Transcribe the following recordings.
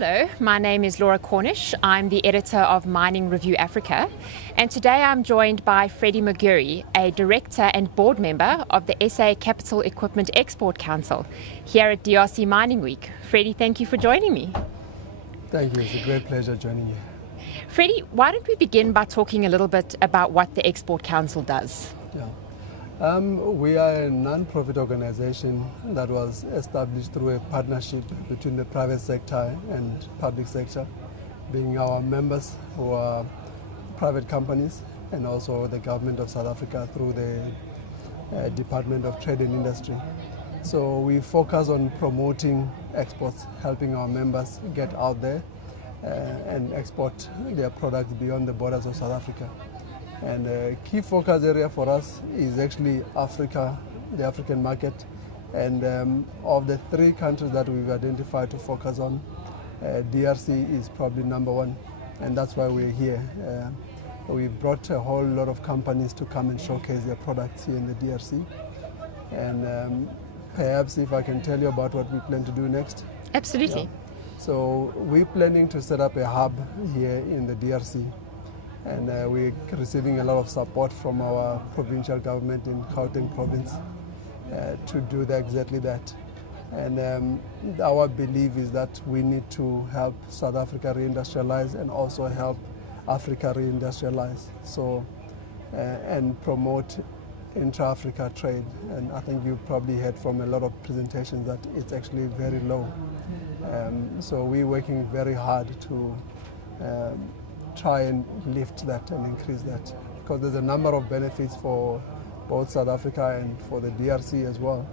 Hello, my name is Laura Cornish. I'm the editor of Mining Review Africa, and today I'm joined by Freddie Maguri, a director and board member of the SA Capital Equipment Export Council here at DRC Mining Week. Freddie, thank you for joining me. Thank you. It's a great pleasure joining you. Freddie, why don't we begin by talking a little bit about what the Export Council does? We are a non-profit organization that was established through a partnership between the private sector and public sector, being our members who are private companies and also the government of South Africa through the Department of Trade and Industry. So we focus on promoting exports, helping our members get out there and export their products beyond the borders of South Africa. And a key focus area for us is actually Africa, the African market. And of the three countries that we've identified to focus on, DRC is probably number one. And that's why we're here. We've brought a whole lot of companies to come and showcase their products here in the DRC. And perhaps if I can tell you about what we plan to do next. Absolutely. Yeah. So we're planning to set up a hub here in the DRC. And we're receiving a lot of support from our provincial government in Gauteng province to do exactly that. And our belief is that we need to help South Africa reindustrialize and also help Africa reindustrialize. So, and promote intra-Africa trade. And I think you've probably heard from a lot of presentations that it's actually very low. So we're working very hard to try and lift that and increase that, because there's a number of benefits for both South Africa and for the DRC as well.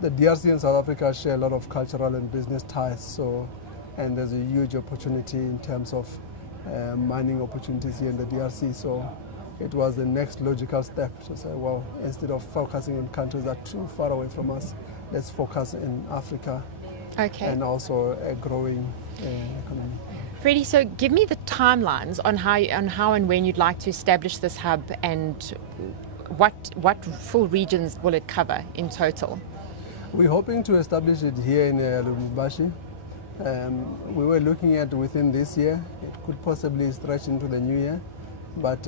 The DRC and South Africa share a lot of cultural and business ties, and there's a huge opportunity in terms of mining opportunities here in the DRC. So it was the next logical step to say, well, instead of focusing on countries that are too far away from us, let's focus in Africa. Okay. And also a growing economy. Freddie, so give me the timelines on how and when you'd like to establish this hub, and what full regions will it cover in total? We're hoping to establish it here in Lubumbashi. We were looking at within this year. It could possibly stretch into the new year, but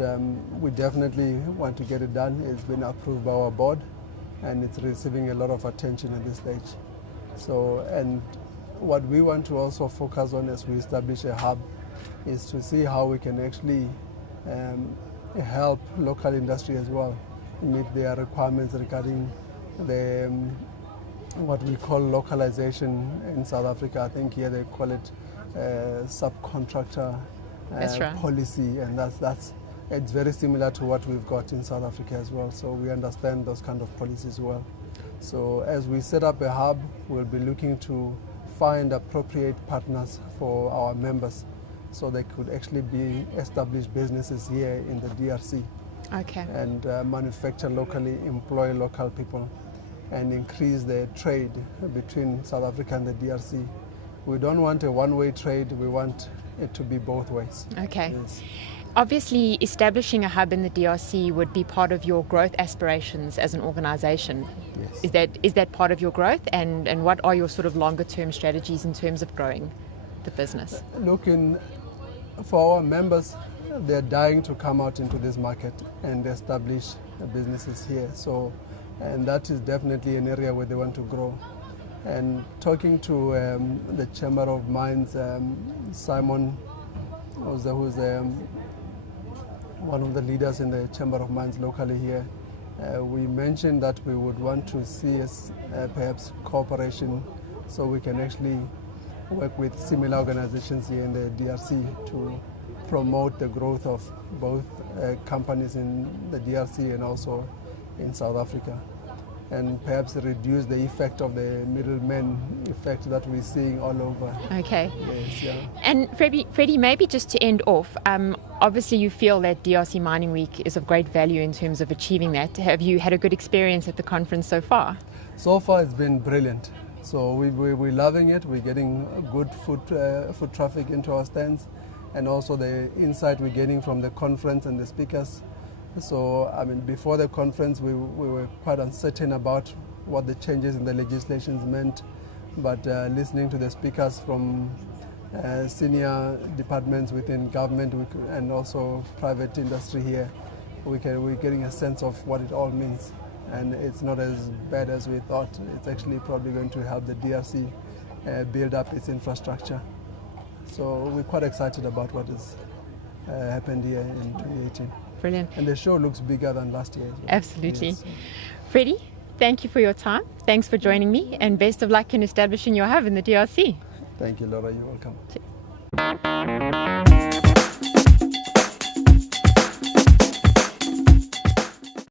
we definitely want to get it done. It's been approved by our board, and it's receiving a lot of attention at this stage. So, and what we want to also focus on as we establish a hub is to see how we can actually help local industry as well meet their requirements regarding the what we call localization in South Africa. I think here they call it subcontractor policy, and that's it's very similar to what we've got in South Africa as well. So we understand those kind of policies well. So as we set up a hub, we'll be looking to find appropriate partners for our members so they could actually be established businesses here in the DRC. Okay. And manufacture locally, employ local people, and increase the trade between South Africa and the DRC. We don't want a one-way trade, we want it to be both ways. Okay. Yes. Obviously, establishing a hub in the DRC would be part of your growth aspirations as an organization. Yes. Is that part of your growth, and what are your sort of longer term strategies in terms of growing the business? Look, for our members, they're dying to come out into this market and establish businesses here. So, and that is definitely an area where they want to grow. And talking to the Chamber of Mines, Simon, who's one of the leaders in the Chamber of Mines locally here, we mentioned that we would want to see perhaps cooperation so we can actually work with similar organizations here in the DRC to promote the growth of both companies in the DRC and also in South Africa, and perhaps reduce the effect of the middlemen effect that we're seeing all over. Okay. Yes, yeah. And Freddie, maybe just to end off, obviously you feel that DRC Mining Week is of great value in terms of achieving that. Have you had a good experience at the conference so far? So far it's been brilliant. So we're loving it. We're getting good foot traffic into our stands, and also the insight we're getting from the conference and the speakers. So, I mean, before the conference, we were quite uncertain about what the changes in the legislations meant but listening to the speakers from senior departments within government and also private industry here, we're getting a sense of what it all means. And it's not as bad as we thought. It's actually probably going to help the DRC build up its infrastructure. So we're quite excited about what has happened here in 2018. Brilliant. And the show looks bigger than last year as well. Absolutely. Yes. Freddie, thank you for your time. Thanks for joining me, and best of luck in establishing your hub in the DRC. Thank you, Laura. You're welcome.